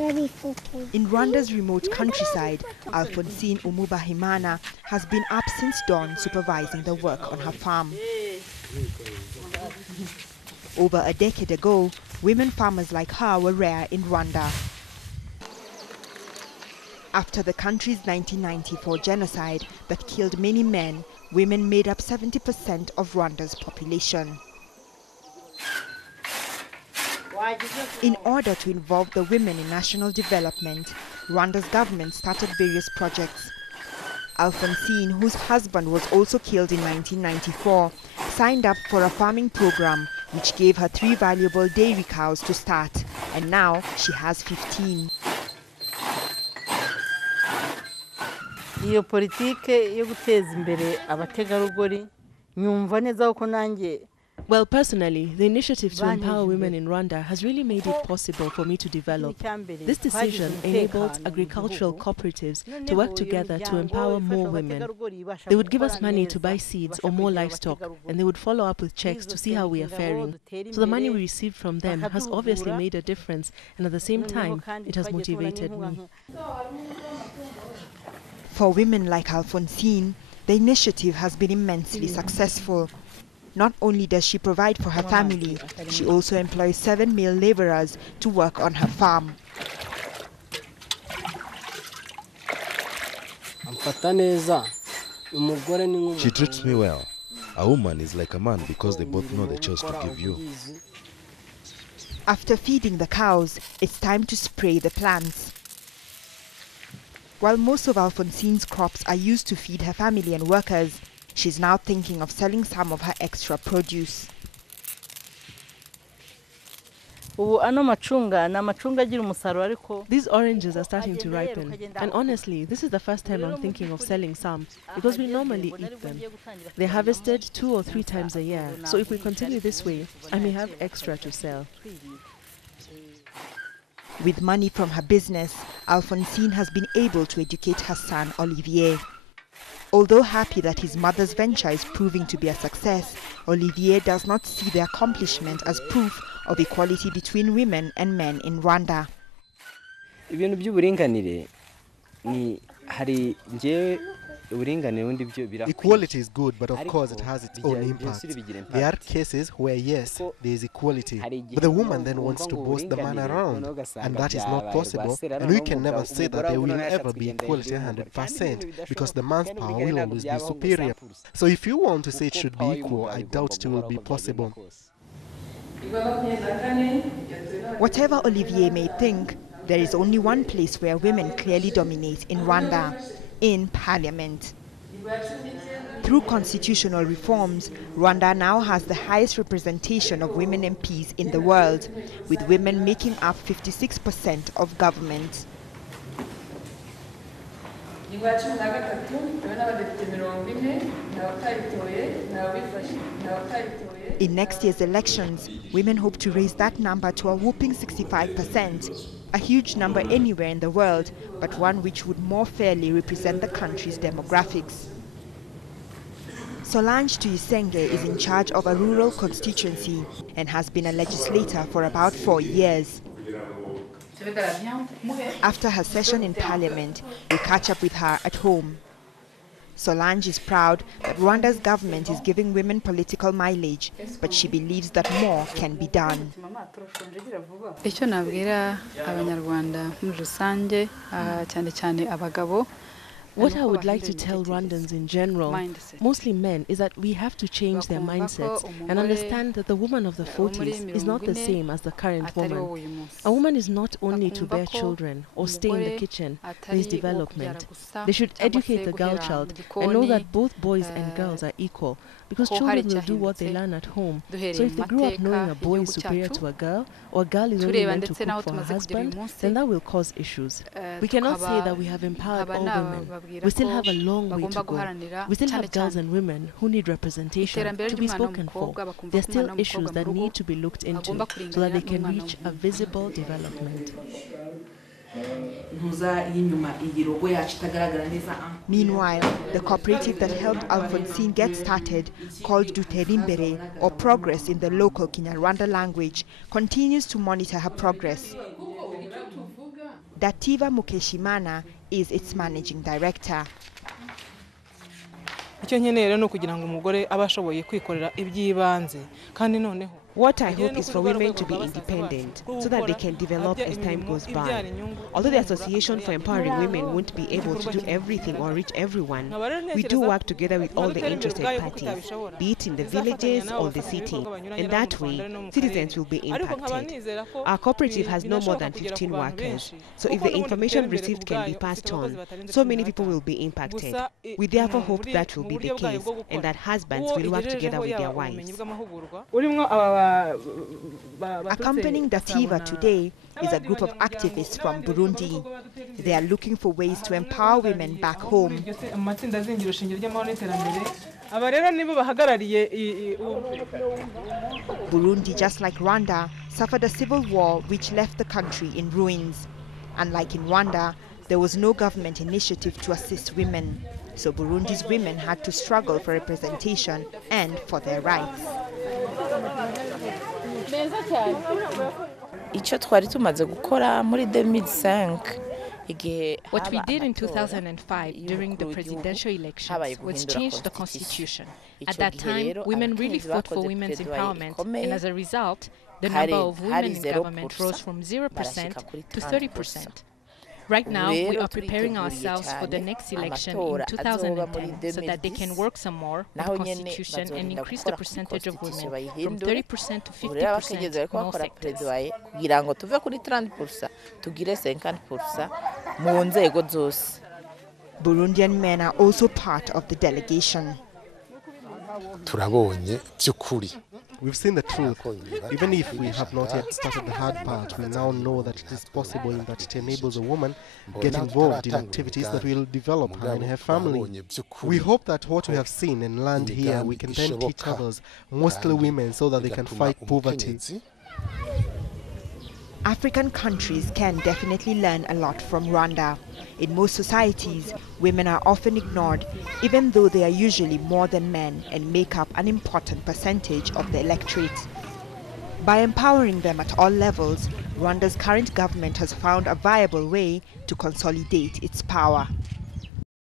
In Rwanda's remote countryside, Alphonsine Umubahimana has been up since dawn supervising the work on her farm. Over a decade ago, women farmers like her were rare in Rwanda. After the country's 1994 genocide that killed many men, women made up 70% of Rwanda's population. In order to involve the women in national development, Rwanda's government started various projects. Alphonsine, whose husband was also killed in 1994, signed up for a farming program which gave her 3 valuable dairy cows to start, and now she has 15. Iyo politike yo guteza imbere abategarugori nyumva neza uko nanjye. Well, personally, the initiative to empower women in Rwanda has really made it possible for me to develop. This decision enabled agricultural cooperatives to work together to empower more women. They would give us money to buy seeds or more livestock, and they would follow up with checks to see how we are faring. So the money we received from them has obviously made a difference, and at the same time, it has motivated me. For women like Alphonsine, the initiative has been immensely successful. Not only does she provide for her family, she also employs 7 male laborers to work on her farm. She treats me well. A woman is like a man because they both know the choice to give you. After feeding the cows, it's time to spray the plants. While most of Alphonsine's crops are used to feed her family and workers, she's now thinking of selling some of her extra produce. These oranges are starting to ripen, and honestly, this is the first time I'm thinking of selling some, because we normally eat them. They're harvested 2 or 3 times a year, so if we continue this way, I may have extra to sell. With money from her business, Alphonsine has been able to educate her son, Olivier. Although happy that his mother's venture is proving to be a success, Olivier does not see the accomplishment as proof of equality between women and men in Rwanda. Equality is good, but of course it has its own impact. There are cases where, yes, there is equality, but the woman then wants to boss the man around, and that is not possible, and we can never say that there will ever be equality 100%, because the man's power will always be superior. So if you want to say it should be equal, I doubt it will be possible. Whatever Olivier may think, there is only one place where women clearly dominate in Rwanda: in Parliament. Through constitutional reforms, Rwanda now has the highest representation of women MPs in the world, with women making up 56% of government. In next year's elections, women hope to raise that number to a whopping 65%, a huge number anywhere in the world, but one which would more fairly represent the country's demographics. Solange Tuyisenge is in charge of a rural constituency and has been a legislator for about 4 years. After her session in Parliament, we catch up with her at home. Solange is proud that Rwanda's government is giving women political mileage, but she believes that more can be done. Icyo nabwira abanyarwanda muri rusange cyane cyane abagabo. What I would like to tell Rwandans in general, mostly men, is that we have to change their mindsets and understand that the woman of the 40s is not the same as the current woman. A woman is not only to bear children or stay in the kitchen. There is development. They should educate the girl child and know that both boys and girls are equal, because children will do what they learn at home. So if they grew up knowing a boy is superior to a girl, or a girl is only meant to cook for her husband, then that will cause issues. We cannot say that we have empowered all women. We still have a long way to go. We still have girls and women who need representation to be spoken for. There are still issues that need to be looked into so that they can reach a visible development. Meanwhile, the cooperative that helped Alphonsine get started, called Duterimbere, or Progress in the local Kinyarwanda language, continues to monitor her progress. Dativa Mukakizima is its managing director. What I hope is for women to be independent so that they can develop as time goes by. Although the Association for Empowering Women won't be able to do everything or reach everyone, we do work together with all the interested parties, be it in the villages or the city. In that way, citizens will be impacted. Our cooperative has no more than 15 workers, so if the information received can be passed on, so many people will be impacted. We therefore hope that will be the case and that husbands will work together with their wives. Accompanying Dativa today is a group of activists from Burundi. They are looking for ways to empower women back home. Burundi, just like Rwanda, suffered a civil war which left the country in ruins. Unlike in Rwanda, there was no government initiative to assist women. So Burundi's women had to struggle for representation and for their rights. What we did in 2005 during the presidential elections was change the constitution. At that time, women really fought for women's empowerment, and as a result, the number of women in government rose from 0% to 30%. Right now, we are preparing ourselves for the next election in 2010 so that they can work some more on the constitution and increase the percentage of women from 30% to 50% in all sectors. Burundian men are also part of the delegation. We've seen the truth. Even if we have not yet started the hard part, we now know that it is possible in that it enables a woman to get involved in activities that will develop her and her family. We hope that what we have seen and learned here, we can then teach others, mostly women, so that they can fight poverty. African countries can definitely learn a lot from Rwanda. In most societies, women are often ignored, even though they are usually more than men and make up an important percentage of the electorate. By empowering them at all levels, Rwanda's current government has found a viable way to consolidate its power.